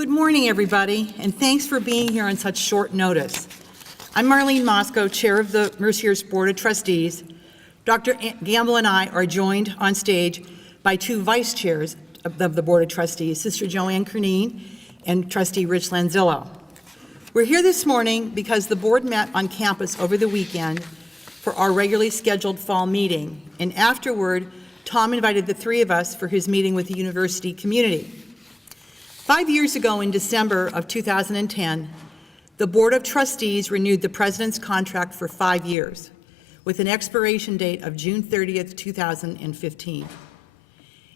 Good morning, everybody, and thanks for being here on such short notice. I'm Marlene Moscow, Chair of the Mercyhurst Board of Trustees. Dr. Gamble and I are joined on stage by two vice chairs of the Board of Trustees, Sister Joanne Cernine and Trustee Rich Lanzillo. We're here this morning because the board met on campus over the weekend for our regularly scheduled fall meeting, and afterward, Tom invited the three of us for his meeting with the university community. 5 years ago, in December of 2010, the Board of Trustees renewed the President's contract for 5 years, with an expiration date of June 30th, 2015.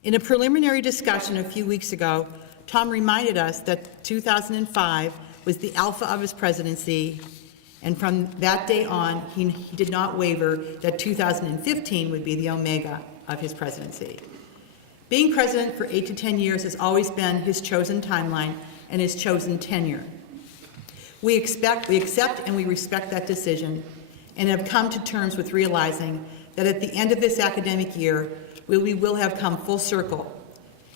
In a preliminary discussion a few weeks ago, Tom reminded us that 2005 was the alpha of his presidency, and from that day on, he did not waver that 2015 would be the omega of his presidency. Being president for 8 to 10 years has always been his chosen timeline and his chosen tenure. We accept and we respect that decision and have come to terms with realizing that at the end of this academic year, we will have come full circle.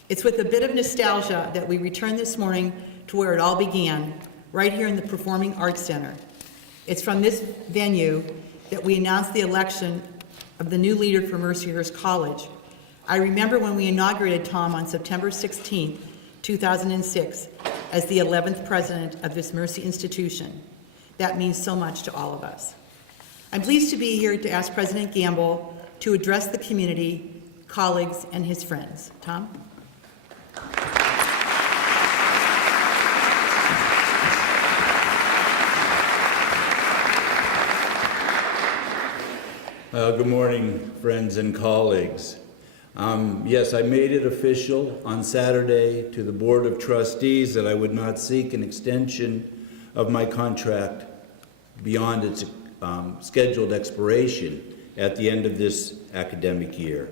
It's with a bit of nostalgia that we return this morning to where it all began, right here in the Performing Arts Center. It's from this venue that we announced the election of the new leader for Mercyhurst College. I remember when we inaugurated Tom on September 16, 2006, as the 11th president of this Mercy institution. That means so much to all of us. I'm pleased to be here to ask President Gamble to address the community, colleagues, and his friends. Tom? Good morning, friends and colleagues. Yes, I made it official on Saturday to the Board of Trustees that I would not seek an extension of my contract beyond its scheduled expiration at the end of this academic year.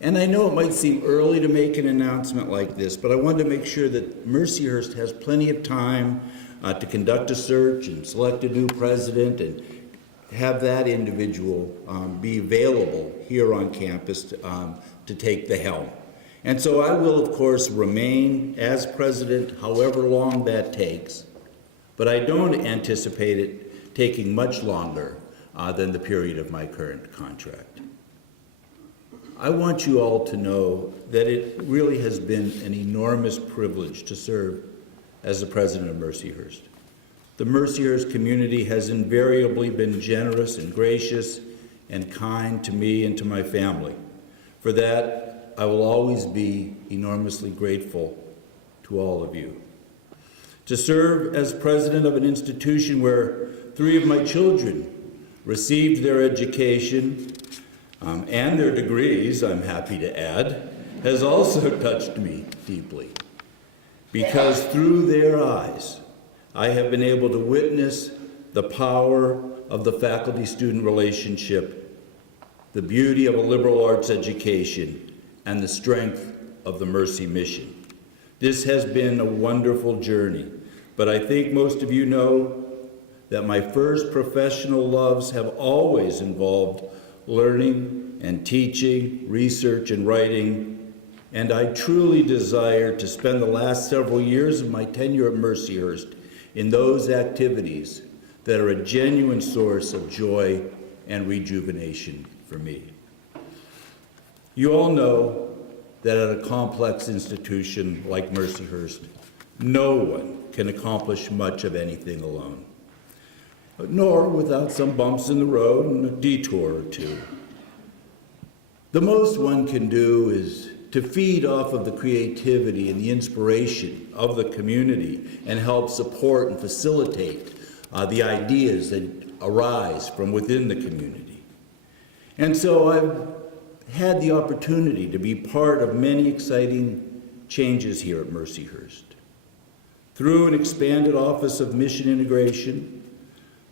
And I know it might seem early to make an announcement like this, but I wanted to make sure that Mercyhurst has plenty of time to conduct a search and select a new president and have that individual be available here on campus to take the helm. And so I will, of course, remain as president however long that takes, but I don't anticipate it taking much longer than the period of my current contract. I want you all to know that it really has been an enormous privilege to serve as the president of Mercyhurst. The Mercyhurst community has invariably been generous and gracious and kind to me and to my family. For that, I will always be enormously grateful to all of you. To serve as president of an institution where 3 of my children received their education and their degrees, I'm happy to add, has also touched me deeply. Because through their eyes, I have been able to witness the power of the faculty-student relationship, the beauty of a liberal arts education, and the strength of the Mercy mission. This has been a wonderful journey, but I think most of you know that my first professional loves have always involved learning and teaching, research and writing, and I truly desire to spend the last several years of my tenure at Mercyhurst in those activities that are a genuine source of joy and rejuvenation for me. You all know that at a complex institution like Mercyhurst, no one can accomplish much of anything alone, nor without some bumps in the road and a detour or two. The most one can do is to feed off of the creativity and the inspiration of the community and help support and facilitate the ideas that arise from within the community. And so I've had the opportunity to be part of many exciting changes here at Mercyhurst. Through an expanded Office of Mission Integration,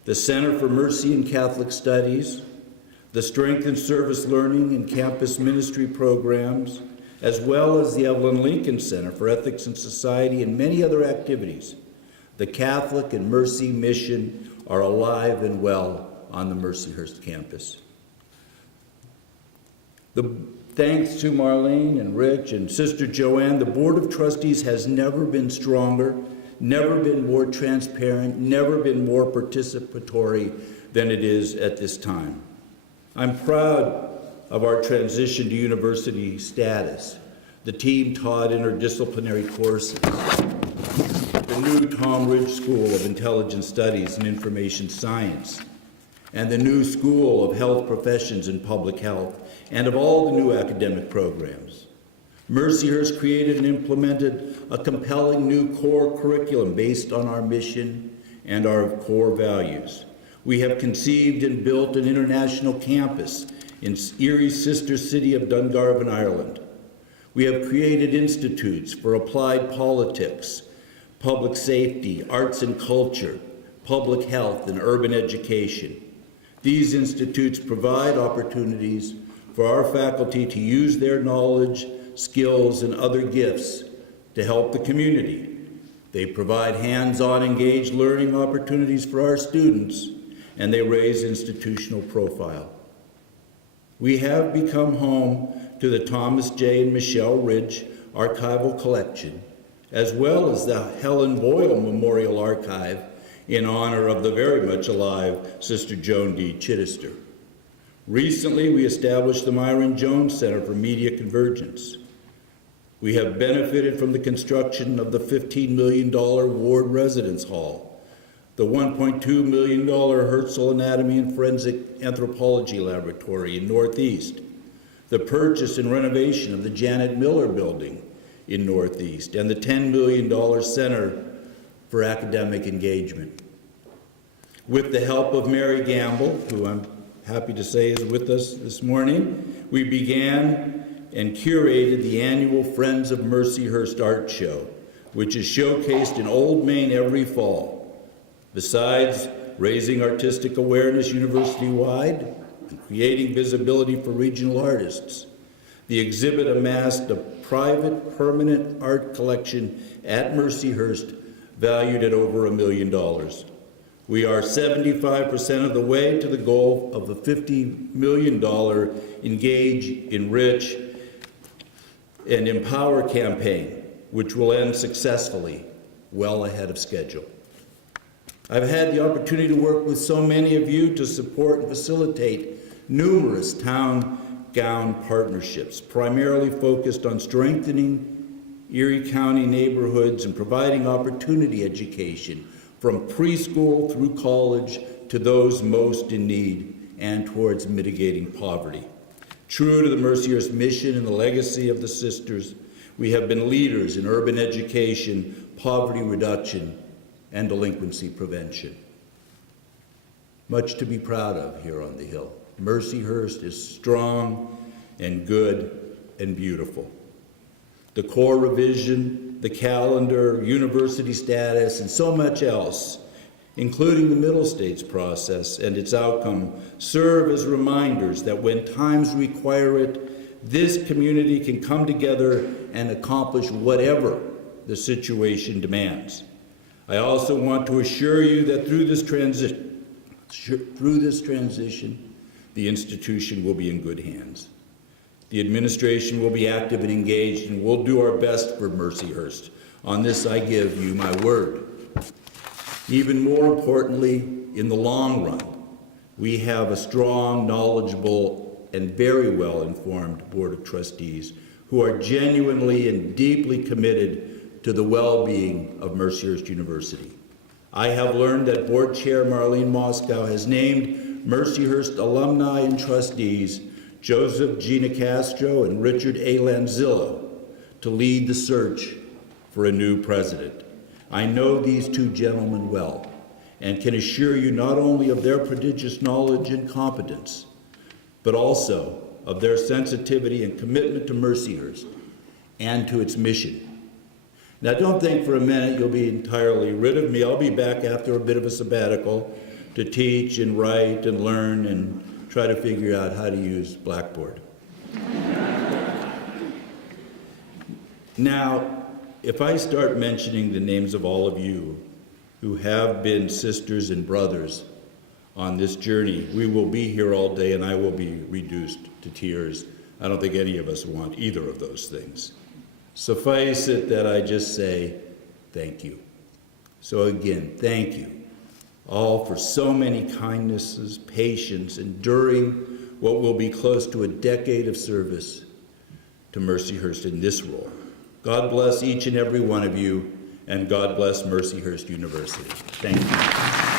the Center for Mercy and Catholic Studies, the Strength and Service Learning and Campus Ministry programs, as well as the Evelyn Lincoln Center for Ethics and Society and many other activities, the Catholic and Mercy mission are alive and well on the Mercyhurst campus. The thanks to Marlene and Rich and Sister Joanne, the Board of Trustees has never been stronger, never been more transparent, never been more participatory than it is at this time. I'm proud of our transition to university status. The team taught interdisciplinary courses, the new Tom Ridge School of Intelligence Studies and Information Science, and the new School of Health Professions and Public Health, and of all the new academic programs. Mercyhurst created and implemented a compelling new core curriculum based on our mission and our core values. We have conceived and built an international campus in Erie's sister city of Dungarvan, Ireland. We have created institutes for applied politics, public safety, arts and culture, public health, and urban education. These institutes provide opportunities for our faculty to use their knowledge, skills, and other gifts to help the community. They provide hands-on engaged learning opportunities for our students, and they raise institutional profile. We have become home to the Thomas J. and Michelle Ridge Archival Collection, as well as the Helen Boyle Memorial Archive in honor of the very much alive Sister Joan D. Chittister. Recently, we established the Myron Jones Center for Media Convergence. We have benefited from the construction of the $15 million Ward Residence Hall, the $1.2 million Herzl Anatomy and Forensic Anthropology Laboratory in Northeast, the purchase and renovation of the Janet Miller Building in Northeast, and the $10 million Center for Academic Engagement. With the help of Mary Gamble, who I'm happy to say is with us this morning, we began and curated the annual Friends of Mercyhurst Art Show, which is showcased in Old Main every fall. Besides raising artistic awareness university-wide and creating visibility for regional artists, the exhibit amassed a private permanent art collection at Mercyhurst valued at over $1 million. We are 75% of the way to the goal of the $50 million Engage, Enrich, and Empower campaign, which will end successfully, well ahead of schedule. I've had the opportunity to work with so many of you to support and facilitate numerous town-gown partnerships, primarily focused on strengthening Erie County neighborhoods and providing opportunity education from preschool through college to those most in need and towards mitigating poverty. True to the Mercyhurst mission and the legacy of the sisters, we have been leaders in urban education, poverty reduction, and delinquency prevention. Much to be proud of here on the Hill. Mercyhurst is strong and good and beautiful. The core revision, the calendar, university status, and so much else, including the Middle States process and its outcome, serve as reminders that when times require it, this community can come together and accomplish whatever the situation demands. I also want to assure you that through this transition, the institution will be in good hands. The administration will be active and engaged, and we'll do our best for Mercyhurst. On this, I give you my word. Even more importantly, in the long run, we have a strong, knowledgeable, and very well-informed Board of Trustees who are genuinely and deeply committed to the well-being of Mercyhurst University. I have learned that Board Chair Marlene Moscow has named Mercyhurst alumni and trustees Joseph Gina Castro and Richard A. Lanzillo to lead the search for a new president. I know these two gentlemen well and can assure you not only of their prodigious knowledge and competence, but also of their sensitivity and commitment to Mercyhurst and to its mission. Now, don't think for a minute you'll be entirely rid of me. I'll be back after a bit of a sabbatical to teach and write and learn and try to figure out how to use Blackboard. Now, if I start mentioning the names of all of you who have been sisters and brothers on this journey, we will be here all day and I will be reduced to tears. I don't think any of us want either of those things. Suffice it that I just say thank you. So again, thank you all for so many kindnesses, patience, enduring what will be close to a decade of service to Mercyhurst in this role. God bless each and every one of you, and God bless Mercyhurst University. Thank you.